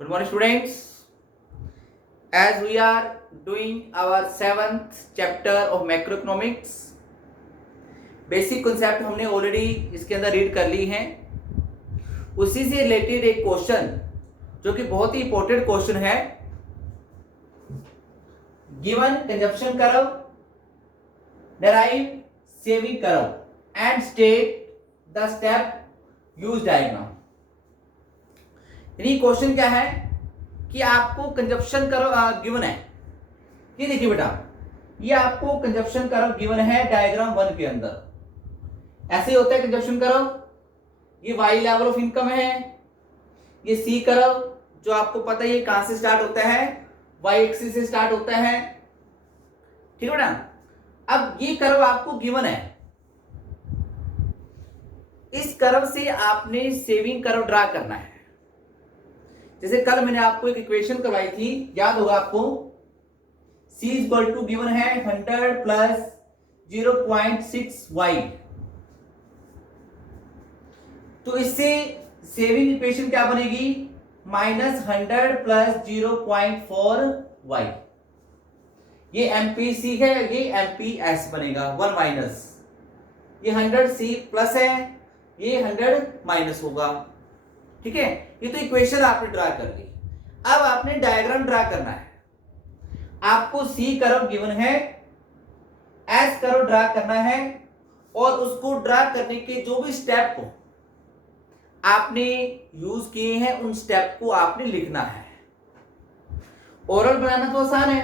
Good morning, students. As we are doing our 7th chapter of macroeconomics, basic concept हमने already इसके अंदर read कर ली हैं. उसी से रिलेटेड एक क्वेश्चन जो कि बहुत ही इंपॉर्टेंट क्वेश्चन है. Given consumption curve, derive saving curve and state the step use diagram. यानी क्वेश्चन क्या है कि आपको कंजप्शन कर्व गिवन है. ये देखिए बेटा, ये आपको कंजप्शन कर्व गिवन है डायग्राम 1 के अंदर. ऐसे ही होता है कंजप्शन कर्व. ये वाई लेवल ऑफ इनकम है. ये सी कर्व जो आपको पता है ये कहां से स्टार्ट होता है, वाई एक्सिस से स्टार्ट होता है. ठीक है बेटा. अब ये कर्व आपको गिवन है. इस कर्व से आपने सेविंग कर्व ड्रा करना है. जैसे कल मैंने आपको एक इक्वेशन करवाई थी, याद होगा आपको. C इक्वल टू गिवन है 100 प्लस 0.6y. तो इससे सेविंग इक्वेशन क्या बनेगी? -100 प्लस 0.4y. ये MPC है, ये MPS बनेगा 1 माइनस. ये 100C प्लस है, ये 100 माइनस होगा. ठीक है. ये तो इक्वेशन आपने ड्रा कर ली. अब आपने डायग्राम ड्रा करना है. आपको सी कर्व गिवन है, एस कर्व ड्रा करना है और उसको ड्रा करने के जो भी स्टेप को आपने यूज किए हैं उन स्टेप को आपने लिखना है. ओरल बनाना तो आसान है,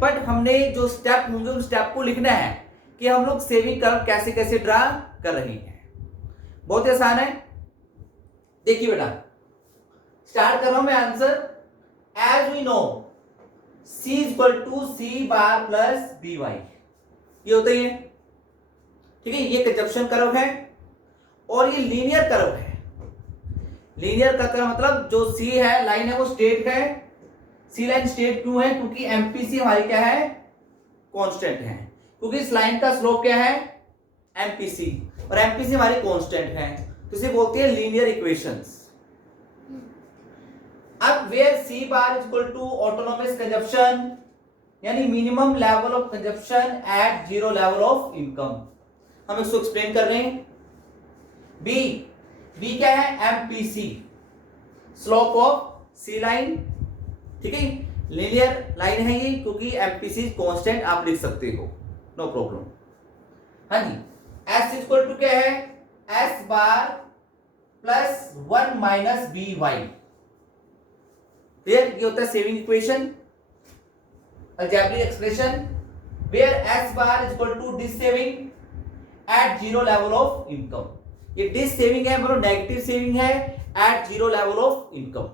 बट हमने जो स्टेप होंगे उन स्टेप को लिखना है कि हम लोग सेविंग कर्व कैसे कैसे ड्रा कर रहे हैं. बहुत आसान है. देखिए बेटा, स्टार्ट कर रहा हूं मैं answer. As we know C equal to C bar plus BY. ये होता ही है. ठीक है. ये कंजप्शन कर्व है और ये लीनियर कर्व है. लीनियर का कर्व मतलब जो C है लाइन है वो स्टेट है. C लाइन स्टेट क्यों है? क्योंकि MPC हमारी क्या है? कांस्टेंट है. क्योंकि इस लाइन का स्लोप क्या है? MPC. और MPC हमारी कांस्टेंट है, तो इसे बोलते हैं लीनियर इक्वेशंस. अब where C bar is equal to autonomous consumption, यानी minimum level of consumption at zero level of income. हम इसको एक्सप्लेन कर रहे हैं. B क्या है? MPC, slope of C line. ठीक है. लीनियर लाइन है ये, क्योंकि MPC कांस्टेंट आप लिख सकते हो, नो प्रॉब्लम. हाँ जी. S इक्वल टू क्या है? S bar plus 1 minus BY. Clear. ये होता है saving equation, algebraic expression, where S bar is equal to dissaving at zero level of income. ये डिस सेविंग है, मतलब नेगेटिव सेविंग है at zero level of income.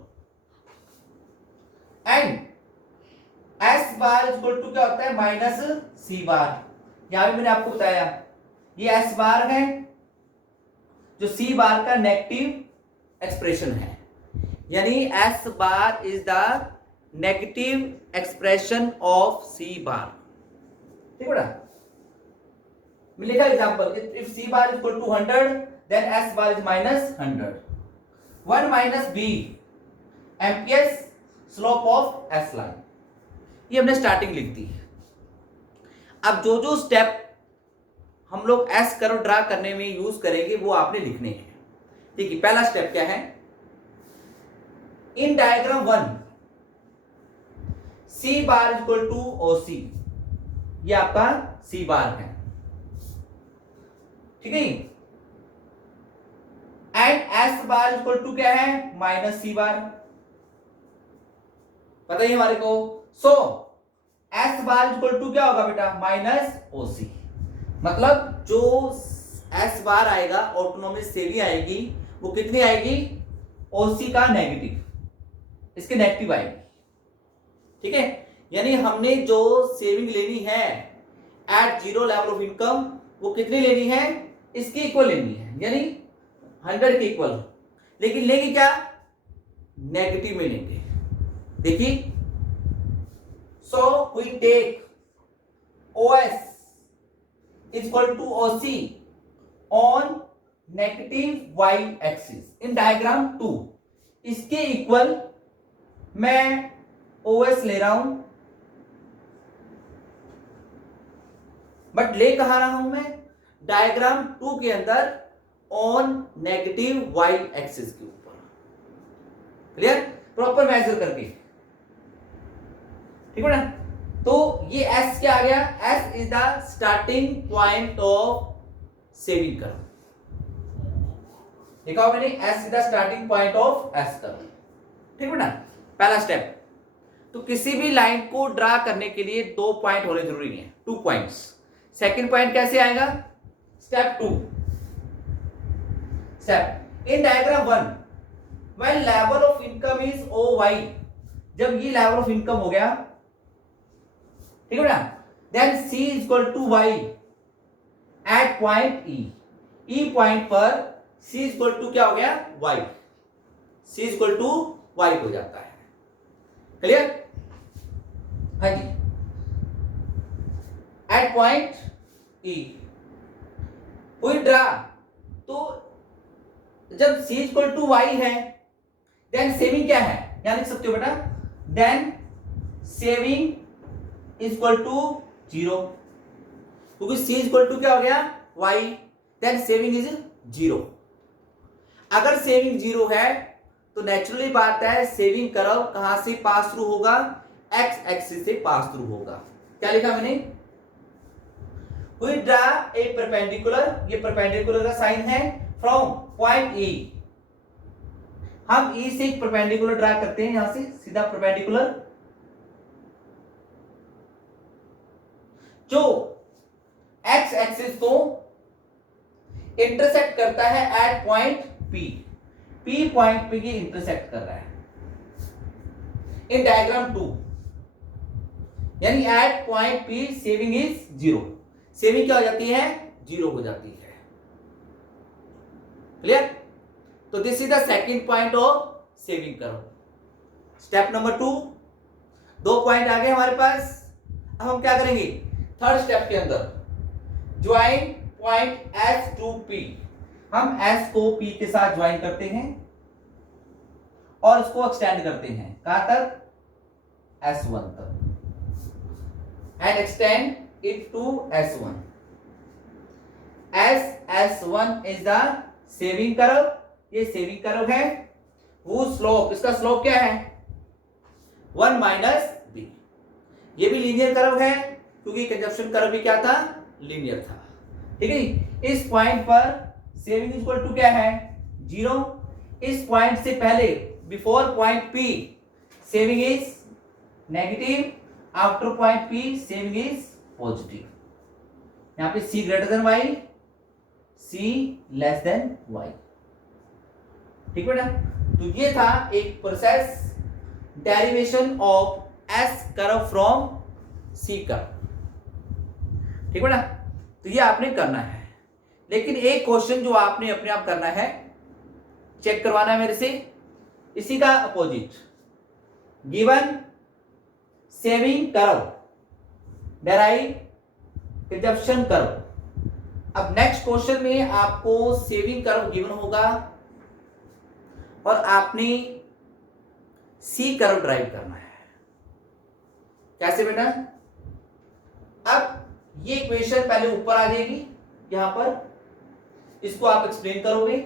And S bar is equal to क्या होता है? Minus C bar. यहां भी मैंने आपको बताया ये S बार है जो C बार का नेगेटिव एक्सप्रेशन है. यानी S bar is the negative expression of C bar. ठीक है. मैं लिखा example, if C bar is equal to 100 then S bar is minus 100. 1 minus B MPS, slope of S line. ये हमने starting लिख दी. अब जो जो स्टेप हम लोग S कर्व ड्रा करने में यूज करेंगे वो आपने लिखने हैं. ठीक है. पहला स्टेप क्या है? In diagram 1 C bar equal to OC. ये आपका C बार है. ठीक है. And S bar equal to क्या है? Minus C bar. पता ही हमारे को. So S bar equal to क्या होगा बेटा? Minus OC. मतलब जो S बार आएगा ऑटोनोमस सेविंग आएगी वो कितनी आएगी? OC का नेगेटिव, इसके नेगेटिव आएगी. ठीक है. यानी हमने जो सेविंग लेनी है at zero level of income वो कितनी लेनी है? इसके इक्वल लेनी है, यानी 100 के इक्वल. लेकिन लेंगे क्या? नेगेटिव में लेंगे. देखिए, so we take OS is equal to OC on negative y axis in diagram 2. इसके इक्वल मैं OS ले रहा हूं, बट ले कहा रहा हूं मैं डायग्राम 2 के अंदर ऑन नेगेटिव वाई एक्सिस के ऊपर। क्लियर? प्रॉपर मेजर करके, ठीक है ना। तो ये S क्या आ गया? S is the starting point of saving curve. देखा हो मैंने, S is the starting point of S curve, ठीक है ना। पहला स्टेप। तो किसी भी लाइन को ड्रा करने के लिए 2 पॉइंट होने जरूरी है, 2 पॉइंट्स। सेकंड पॉइंट कैसे आएगा? Step 2। Step in diagram 1 when level of income is OY, जब ये लेवल ऑफ इनकम हो गया, ठीक है ना, then C is equal to Y at point E point पर C इज इक्वल टू क्या हो गया? Y। C is equal to Y हो जाता है। क्लियर? हाँ जी। एट पॉइंट E हुई ड्रा, तो जब C is equal to Y है, देन सेविंग क्या है? यहां लिख सकते हो बेटा, then saving is equal to 0, क्योंकि C इज इक्वल टू क्या हो गया? Y, then saving is 0। अगर सेविंग 0 है तो नेचुरली बात है सेविंग कर्व कहां से पास थ्रू होगा? X एक्सिस से पास थ्रू होगा। क्या लिखा मैंने? वी ड्रा ए परपेंडिकुलर, ये परपेंडिकुलर का साइन है, फ्रॉम पॉइंट E। हम E से एक परपेंडिकुलर ड्रा करते हैं, यहां से सीधा परपेंडिकुलर, जो X एक्सिस को इंटरसेक्ट करता है एट पॉइंट P पॉइंट पे ये इंटरसेक्ट कर रहा है इन डायग्राम 2, यानी at point P saving is 0। Saving क्या हो जाती है? 0 हो जाती है। क्लियर? तो this is the second point of saving curve. Step number 2, 2 point आ गए हमारे पास। अब हम क्या करेंगे? थर्ड स्टेप के अंदर join point S to P, हम S को P के साथ ज्वाइन करते हैं और उसको एक्सटेंड करते हैं कहां तक? S1 तक, and extend it to S1। S1 is the saving curve, ये सेविंग कर्व है। वो स्लोप, इसका स्लोप क्या है? 1 माइनस B। ये भी लीनियर कर्व है, क्योंकि कंजप्शन कर्व भी क्या था? लीनियर था। ठीक है, इस पॉइंट पर सेविंग इक्वल टू क्या है? 0। इस पॉइंट से पहले, before point P saving is negative, after point P saving is positive. यहां पे C greater than Y, C less than Y। ठीक है ना। तो ये था एक process, derivation of S curve from C curve. ठीक है ना। तो ये आपने करना है, लेकिन एक क्वेश्चन जो आपने अपने आप करना है, चेक करवाना है मेरे से, इसी का opposite. Given saving curve derive consumption curve. अब नेक्स्ट क्वेश्चन में आपको सेविंग कर्व गिवन होगा और आपने C कर्व ड्राइव करना है। कैसे बेटा? अब ये इक्वेशन पहले ऊपर आ जाएगी, यहां पर इसको आप एक्सप्लेन करोगे,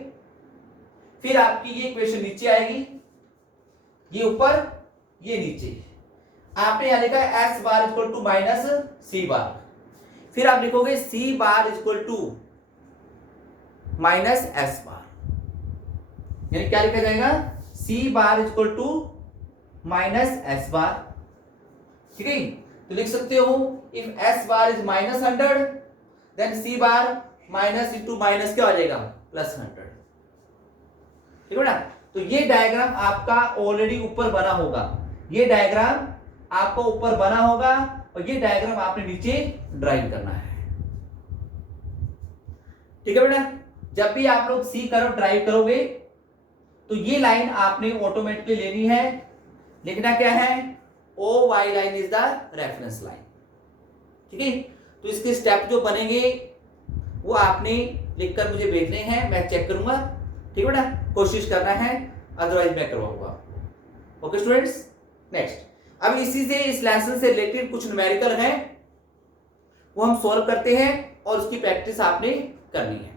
फिर आपकी ये इक्वेशन नीचे आएगी, ये ऊपर ये नीचे। आपने यहां लिखा है S bar equal to minus C bar, फिर आप लिखोगे C bar equal to minus S bar, यानी क्या लिखा जाएगा? C bar equal to minus S bar. ठीक है, तो लिख सकते हो if S bar is minus 100 then C bar minus into minus क्या हो जाएगा? प्लस 100। ठीक है ना। तो ये डायग्राम आपका ऑलरेडी ऊपर बना होगा, ये डायग्राम आपको ऊपर बना होगा और ये डायग्राम आपने नीचे ड्राइव करना है। ठीक है बेटा, जब भी आप लोग C कर्व ड्राइव करोगे तो ये लाइन आपने ऑटोमेटिकली लेनी है। लिखना क्या है? OY line is the reference line. ठीक है, तो इसके स्टेप जो बनेंगे वो आपने लिखकर मुझे भेजने हैं, मैं चेक करूंगा। ठीक है बेटा, कोशिश करना है, अदरवाइज मैं करवाऊंगा। Okay students. नेक्स्ट, अब इसी से इस लेसन से रिलेटेड कुछ न्यूमेरिकल है, वो हम सॉल्व करते हैं और उसकी प्रैक्टिस आपने करनी है।